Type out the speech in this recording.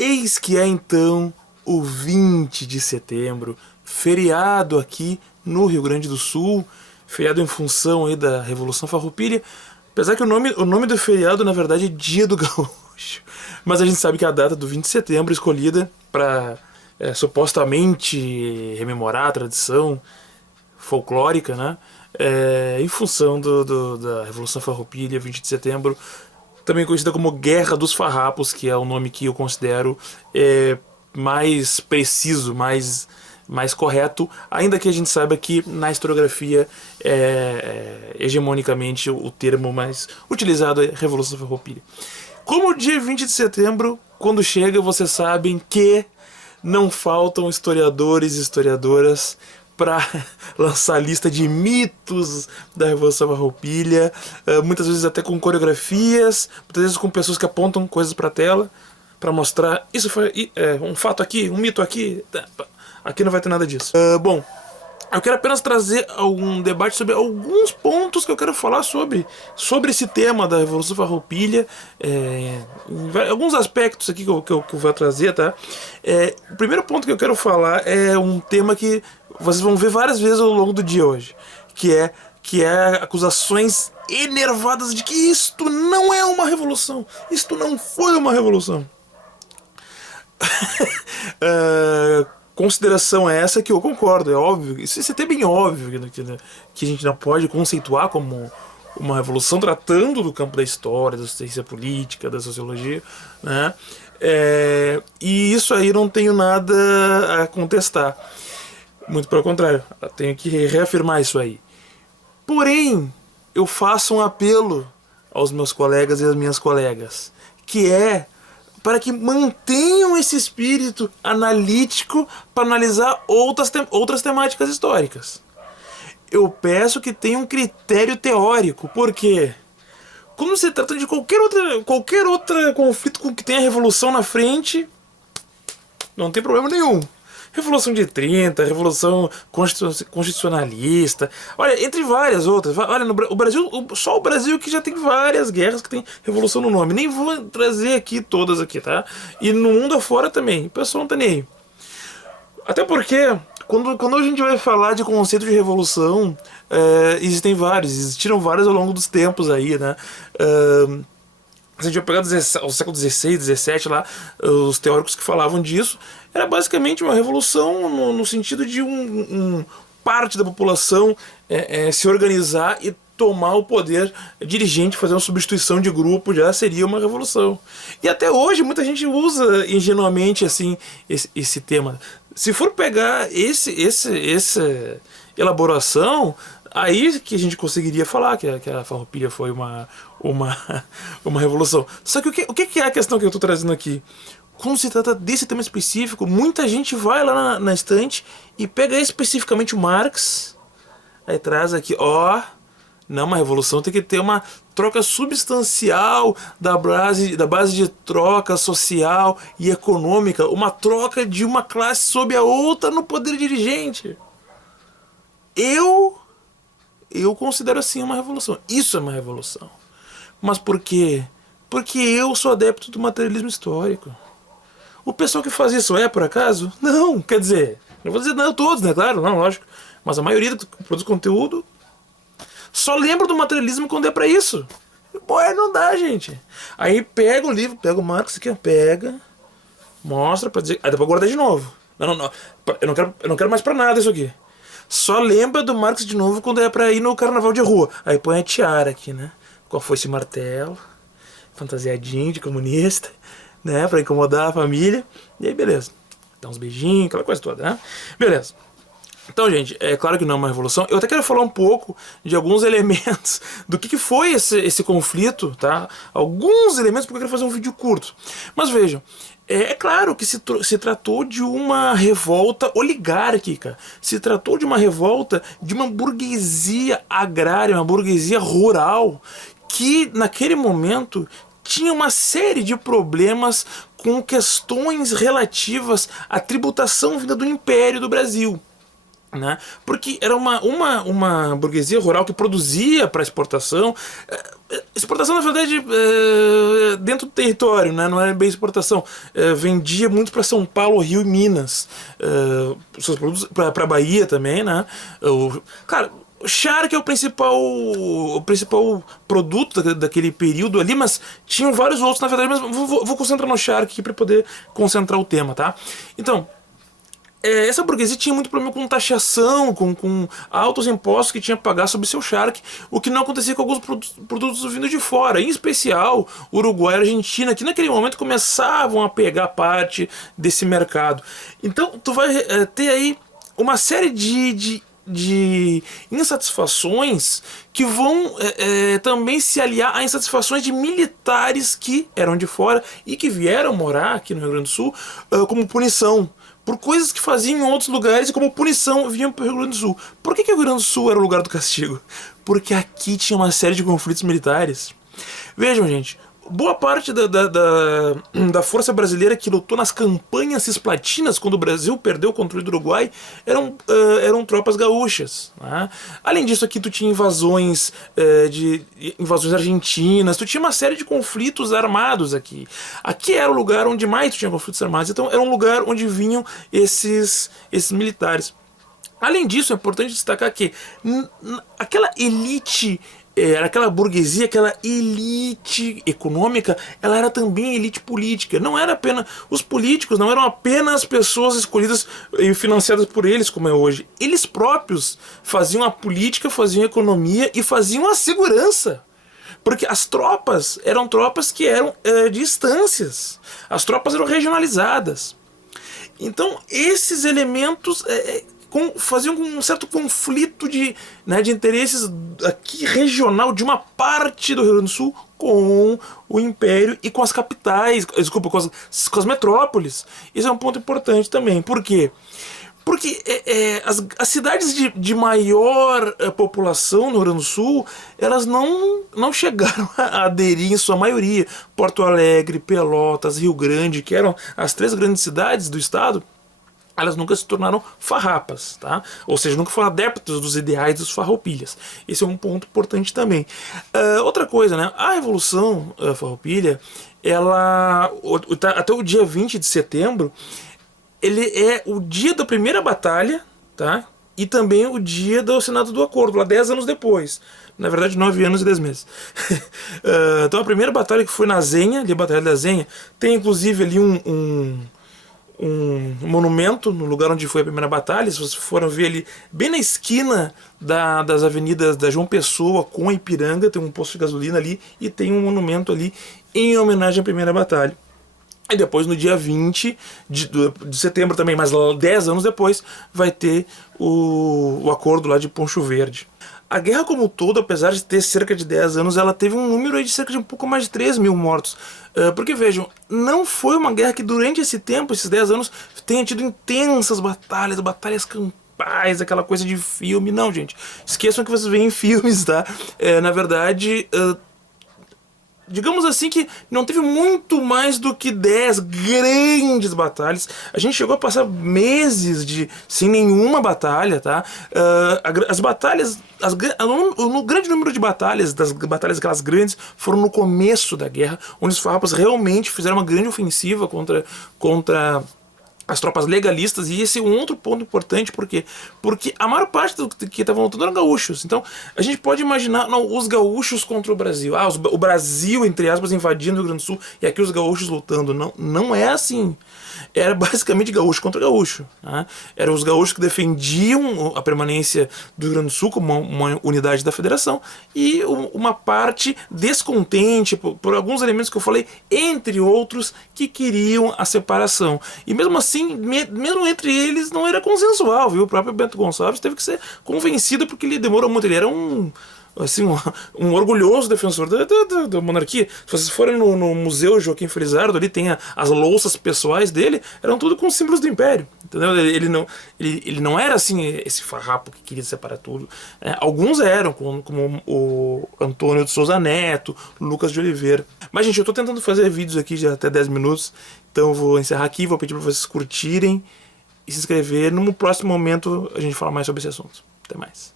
Eis que é então o 20 de setembro, feriado aqui no Rio Grande do Sul, feriado em função aí da Revolução Farroupilha, apesar que o nome do feriado na verdade é Dia do Gaúcho, mas a gente sabe que a data do 20 de setembro escolhida para supostamente rememorar a tradição folclórica, né? Em função da Revolução Farroupilha, 20 de setembro, também conhecida como Guerra dos Farrapos, que é o nome que eu considero mais preciso, mais correto, ainda que a gente saiba que na historiografia hegemonicamente o termo mais utilizado é Revolução Farroupilha. Como o dia 20 de setembro, quando chega, vocês sabem que não faltam historiadores e historiadoras para lançar lista de mitos da Revolução Farroupilha, muitas vezes até com coreografias, muitas vezes com pessoas que apontam coisas para a tela para mostrar isso foi um fato aqui, um mito aqui. Aqui não vai ter nada disso. Bom, eu quero apenas trazer um debate sobre alguns pontos que eu quero falar sobre esse tema da Revolução Farroupilha, alguns aspectos aqui que eu vou trazer, tá? O primeiro ponto que eu quero falar é um tema que vocês vão ver várias vezes ao longo do dia hoje, que é acusações enervadas de que isto não é uma revolução, isto não foi uma revolução. Consideração é essa que eu concordo, é óbvio, isso é até bem óbvio que a gente não pode conceituar como uma revolução tratando do campo da história, da ciência política, da sociologia, né? E isso aí não tenho nada a contestar, muito pelo contrário, eu tenho que reafirmar isso aí. Porém, eu faço um apelo aos meus colegas e às minhas colegas, que é para que mantenham esse espírito analítico para analisar outras temáticas históricas. Eu peço que tenham um critério teórico, porque quando se trata de qualquer outro conflito com que tenha revolução na frente, não tem problema nenhum. Revolução de 30, Revolução Constitucionalista, olha, entre várias outras. Olha, o Brasil, só o Brasil que já tem várias guerras que tem revolução no nome. Nem vou trazer aqui todas aqui, tá? E no mundo afora também, o pessoal não tá nem aí. Até porque, quando a gente vai falar de conceito de revolução, existiram vários ao longo dos tempos aí, né? Se a gente vai pegar o século XVI, XVII lá, os teóricos que falavam disso, era basicamente uma revolução no sentido de parte da população se organizar e tomar o poder dirigente, fazer uma substituição de grupo, já seria uma revolução. E até hoje muita gente usa ingenuamente assim esse tema. Se for pegar essa elaboração, aí que a gente conseguiria falar que a Farroupilha foi uma revolução. Só que o que é a questão que eu estou trazendo aqui? Quando se trata desse tema específico, muita gente vai lá na estante e pega especificamente o Marx, aí traz aqui, não, uma revolução tem que ter uma troca substancial da base de troca social e econômica, uma troca de uma classe sobre a outra no poder dirigente. Eu considero assim uma revolução. Isso é uma revolução. Mas por quê? Porque eu sou adepto do materialismo histórico. O pessoal que faz isso por acaso? Não, quer dizer, não vou dizer não todos, né? Claro, não, lógico. Mas a maioria que produz conteúdo só lembra do materialismo quando é pra isso. Não dá, gente. Aí pega o livro, pega o Marx aqui, pega, mostra pra dizer. Aí dá pra guardar de novo. Não. Eu não quero mais pra nada isso aqui. Só lembra do Marx de novo quando é pra ir no carnaval de rua. Aí põe a tiara aqui, né? Com a foice e martelo, fantasiadinho de comunista, né? Pra incomodar a família. E aí, beleza. Dá uns beijinhos, aquela coisa toda, né? Beleza. Então, gente, é claro que não é uma revolução. Eu até quero falar um pouco de alguns elementos do que foi esse conflito, tá? Alguns elementos, porque eu quero fazer um vídeo curto. Mas vejam, é claro que se tratou de uma revolta oligárquica. Se tratou de uma revolta de uma burguesia agrária, uma burguesia rural, que naquele momento tinha uma série de problemas com questões relativas à tributação vinda do Império do Brasil. né? Porque era uma burguesia rural que produzia para exportação. Exportação, na verdade, dentro do território, né? Não era bem exportação. Vendia muito para São Paulo, Rio e Minas. Seus produtos para Bahia também, né? Cara, o charque é o principal produto daquele período ali, mas tinham vários outros, na verdade, mas vou concentrar no charque aqui para poder concentrar o tema, tá? Então, essa burguesia tinha muito problema com taxação, com altos impostos que tinha que pagar sobre seu charque, o que não acontecia com alguns produtos vindo de fora, em especial Uruguai e Argentina, que naquele momento começavam a pegar parte desse mercado. Então tu vai ter aí uma série de insatisfações que vão também se aliar a insatisfações de militares que eram de fora e que vieram morar aqui no Rio Grande do Sul como punição por coisas que faziam em outros lugares e como punição vinham para o Rio Grande do Sul. Por que o Rio Grande do Sul era o lugar do castigo? Porque aqui tinha uma série de conflitos militares. Vejam, gente, boa parte da força brasileira que lutou nas campanhas cisplatinas quando o Brasil perdeu o controle do Uruguai eram tropas gaúchas, né? Além disso, aqui tu tinha invasões argentinas, tu tinha uma série de conflitos armados aqui. Aqui era o lugar onde mais tu tinha conflitos armados, então era um lugar onde vinham esses militares. Além disso, é importante destacar que aquela elite, aquela burguesia, aquela elite econômica, ela era também elite política. Não era apenas os políticos, não eram apenas pessoas escolhidas e financiadas por eles, como é hoje. Eles próprios faziam a política, faziam a economia e faziam a segurança. Porque as tropas eram tropas que eram de instâncias. As tropas eram regionalizadas. Então, esses elementos faziam um certo conflito de interesses aqui regional de uma parte do Rio Grande do Sul com o Império e com as capitais, desculpa, com as metrópoles. Isso é um ponto importante também. Por quê? Porque as cidades de maior população no Rio Grande do Sul, elas não chegaram a aderir em sua maioria. Porto Alegre, Pelotas, Rio Grande, que eram as 3 grandes cidades do estado, elas nunca se tornaram farrapas, tá? Ou seja, nunca foram adeptos dos ideais dos farroupilhas. Esse é um ponto importante também. Outra coisa, né? A Revolução Farroupilha, ela até o dia 20 de setembro, ele é o dia da primeira batalha, tá? E também o dia do assinado do acordo, lá 10 anos depois. Na verdade, 9 anos e 10 meses. Então a primeira batalha que foi na Zenha, ali a Batalha da Zenha, tem inclusive ali um monumento no lugar onde foi a primeira batalha. Se vocês foram ver ali, bem na esquina das avenidas da João Pessoa com a Ipiranga, tem um posto de gasolina ali e tem um monumento ali em homenagem à primeira batalha. E depois, no dia 20 de setembro também, mas 10 anos depois, vai ter o acordo lá de Poncho Verde. A guerra como um todo, apesar de ter cerca de 10 anos, ela teve um número aí de cerca de um pouco mais de 3 mil mortos. Porque, vejam, não foi uma guerra que durante esse tempo, esses 10 anos, tenha tido intensas batalhas campais, aquela coisa de filme. Não, gente, esqueçam que vocês veem em filmes, tá? Na verdade, digamos assim que não teve muito mais do que 10 grandes batalhas. A gente chegou a passar meses sem nenhuma batalha, tá? As batalhas, no grande número de batalhas, das batalhas aquelas grandes, foram no começo da guerra, onde os farrapos realmente fizeram uma grande ofensiva contra as tropas legalistas. E esse é um outro ponto importante, porque a maior parte do que estavam lutando eram gaúchos. Então a gente pode imaginar os gaúchos contra o Brasil, o Brasil, entre aspas, invadindo o Rio Grande do Sul e aqui os gaúchos lutando. Não é assim. Era basicamente gaúcho contra gaúcho, né? Eram os gaúchos que defendiam a permanência do Rio Grande do Sul como uma unidade da federação e uma parte descontente por alguns elementos que eu falei, entre outros, que queriam a separação. E mesmo assim, mesmo entre eles, não era consensual, viu? O próprio Bento Gonçalves teve que ser convencido, porque ele demorou muito. Ele era um orgulhoso defensor da monarquia. Se vocês forem no Museu Joaquim Felizardo, ali tem as louças pessoais dele, eram tudo com símbolos do Império, entendeu? Ele não era assim, esse farrapo que queria separar tudo. Alguns eram, como o Antônio de Souza Neto, Lucas de Oliveira. Mas, gente, eu tô tentando fazer vídeos aqui de até 10 minutos, então eu vou encerrar aqui, vou pedir para vocês curtirem e se inscrever. No próximo momento a gente fala mais sobre esse assunto. Até mais.